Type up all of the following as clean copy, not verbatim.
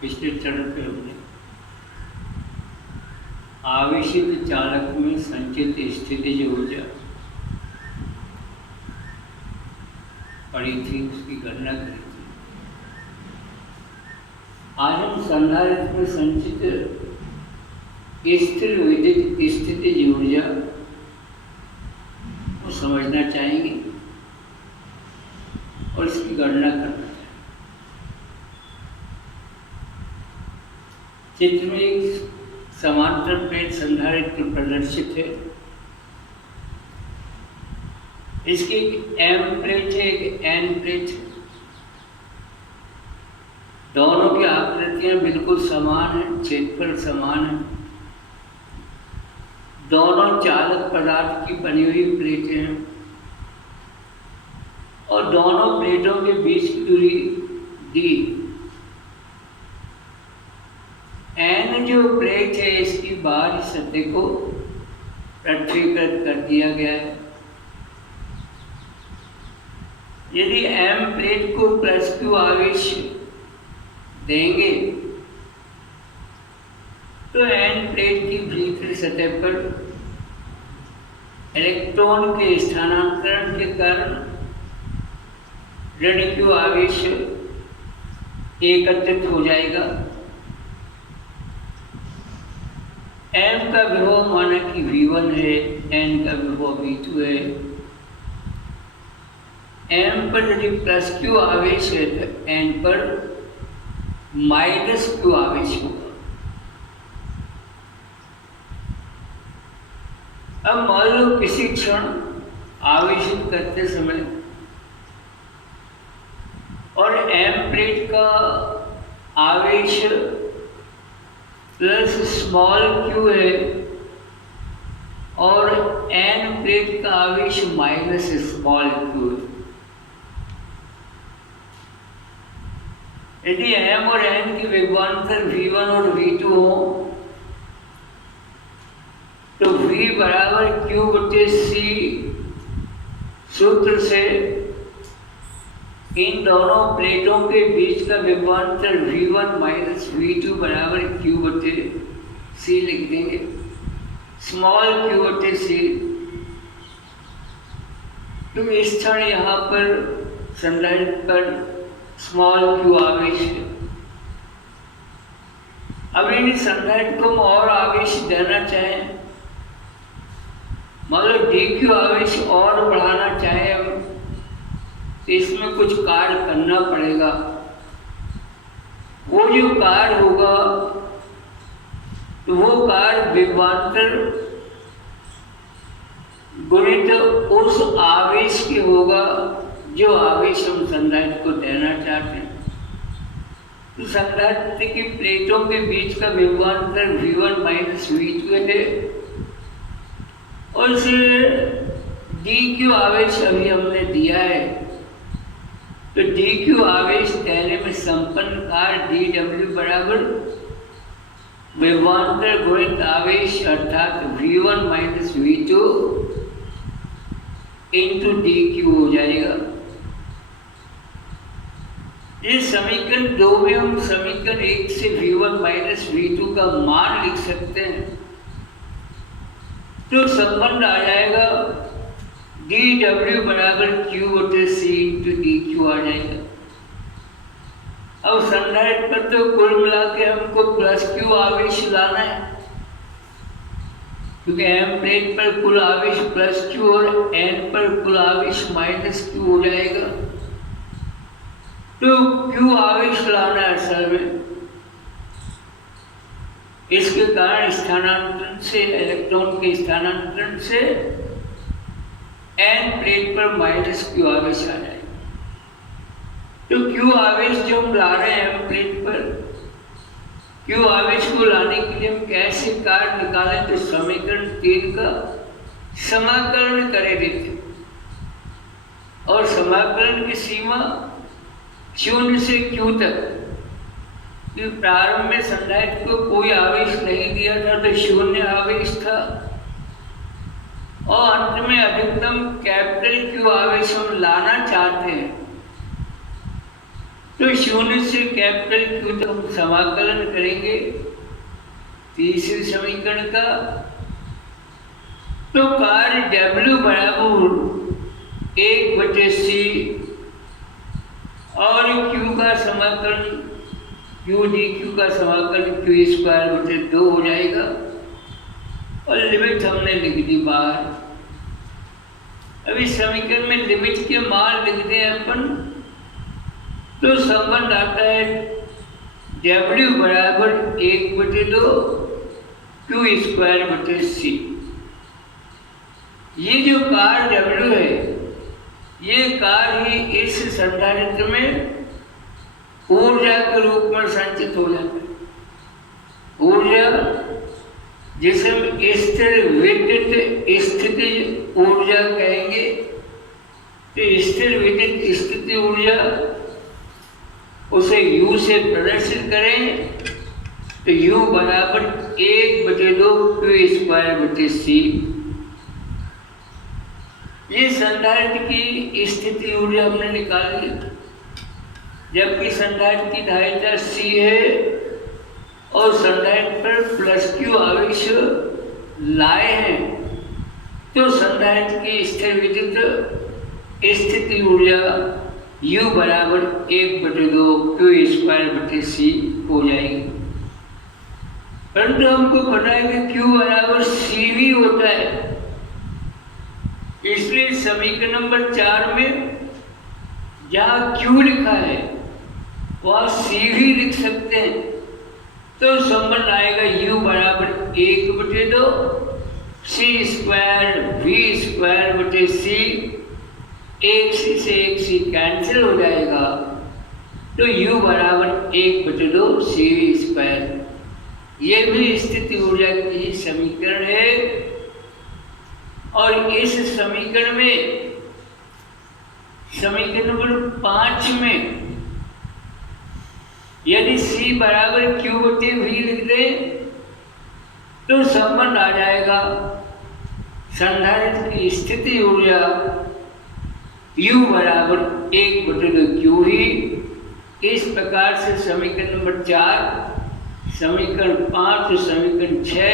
पिछले चरण पे हमने आवेशित चालक में संचित स्थितिज ऊर्जा पड़ी थी, उसकी गणना करी थी। आज हम संधारित्र में संचित स्थिर विद्युत स्थितिज ऊर्जा को समझना चाहेंगे और इसकी गणना करना चाहेंगे। चित्र में एक समांतर प्लेट संधारित्र प्रदर्शित है। इसकी एक एम प्लेट है, एक एन प्लेट है। दोनों की आकृतियां बिल्कुल समान है, क्षेत्रफल समान है। दोनों चालक पदार्थ की बनी हुई प्लेटें हैं और दोनों प्लेटों के बीच की दूरी दी। एन जो प्लेट है इसकी बाहरी सतह को पृथ्वीकृत कर दिया गया है। यदि एम प्लेट को प्लस क्यू आवेश देंगे तो एन प्लेट की भीतरी सतह पर इलेक्ट्रॉन के स्थानांतरण के कारण ऋण क्यू आवेश एकत्रित हो जाएगा। एम का विभव माना कि V1 है, एन का विभव V2 है। एम पर यदि प्लस क्यू आवेश है तो एन पर माइनस क्यू आवेश होगा। अब मान लो किसी क्षण आवेशित करते समय और एम प्लेट का आवेश प्लस स्मॉल क्यू है और एन प्लेट का आवेश माइनस स्मॉल क्यू है। यदि एम और एन की विभवांतर V1 और V2 हो तो V बराबर Q/C सूत्र से इन दोनों प्लेटों के बीच का विभवांतर V1 माइनस V2 बराबर Q/C लिख देंगे। Small Q/C। तो इस क्षण यहाँ पर संधारित्र पर स्मॉल क्यू आवेश है। अब इन संधारित्र को हम और आवेश देना चाहें, मतलब dq आवेश और बढ़ाना चाहे हम, तो इसमें कुछ कार्य करना पड़ेगा। वो जो कार्य होगा तो वो कार्य विभवांतर गुणित उस आवेश के होगा जो आवेश हम संधारित्र को देना चाहते हैं। तो संधारित्र की प्लेटों के बीच का विभवांतर V1 माइनस V2 है और इसे dq आवेश अभी हमने दिया है। तो dq आवेश देने में संपन्न कार्य dw बराबर विभवांतर गुणित आवेश अर्थात V1 minus V2 into dq हो जाएगा। इस समीकरण 2 में हम समीकरण 1 से V1 माइनस V2 का मान लिख सकते हैं। तो संबंध आ जाएगा dw बराबर Q/C इंटू dq आ जाएगा। अब संधारित्र पर तो कुल मिला के हमको प्लस क्यू आवेश लाना है, क्योंकि एम प्लेट पर कुल आवेश प्लस क्यू और एन पर कुल आवेश माइनस क्यू हो जाएगा। तो क्यू आवेश लाना है असल में। इसके कारण स्थानांतरण से, इलेक्ट्रॉन के स्थानांतरण से एन प्लेट पर माइनस क्यू आवेश आ जाएगा। तो क्यू आवेश जो हम ला रहे हैं एम प्लेट पर, क्यू आवेश को लाने के लिए हम कैसे कार्य निकालें, तो समीकरण 3 का समाकलन करे देते और समाकलन की सीमा 0 से Q तक। प्रारंभ में संधारित्र को कोई आवेश नहीं दिया था तो 0 आवेश था और अंत में अधिकतम कैपिटल क्यू आवेश हम लाना चाहते हैं तो शून्य से कैपिटल क्यू तक हम समाकलन करेंगे तीसरे समीकरण का। तो कार्य W बराबर 1/c और Q का समाकलन Q dQ का समाकलन Q² हो जाएगा और लिमिट हमने लिख दी बाहर। अभी समीकरण में लिमिट के मान लिखते हैं अपन, तो संबंध आता है W बराबर 1/2 Q²/c। ये जो कार्य W है, ये कार्य ही इस संधारित्र में ऊर्जा के रूप में संचित हो जाता है। ऊर्जा जिसे हम स्थिर विद्युत स्थितिज ऊर्जा कहेंगे। तो स्थिर विद्युत स्थिति ऊर्जा उसे U से प्रदर्शित करें तो U बराबर 1/2 Q²/c। ये संधारित्र की स्थिति ऊर्जा हमने निकाल ली। जबकि संधारित्र की धारिता C है और संधारित्र पर +Q आवेश लाए हैं, तो संधारित्र की स्थिर विद्युत स्थिति ऊर्जा U बराबर 1/2 Q²/c हो जाएगी। परंतु हमको पता है कि Q बराबर CV होता है, इसलिए समीकरण नंबर 4 में जहाँ Q लिखा है वहाँ CV लिख सकते हैं। तो संबंध आएगा U बराबर 1/2 C² V²/c। एक सी से एक सी कैंसिल हो जाएगा, तो U बराबर 1/2 CV²। ये भी स्थिति ऊर्जा की समीकरण है। और इस समीकरण में समीकरण नंबर 5 में यदि C बराबर Q/V लिख दें तो संबंध आ जाएगा संधारित्र की स्थिति ऊर्जा U बराबर 1/2 QV। इस प्रकार से समीकरण नंबर 4, समीकरण 5 और समीकरण 6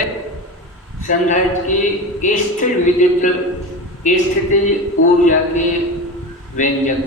संधारित्र की स्थिर विद्युत स्थिति ऊर्जा के व्यंजक।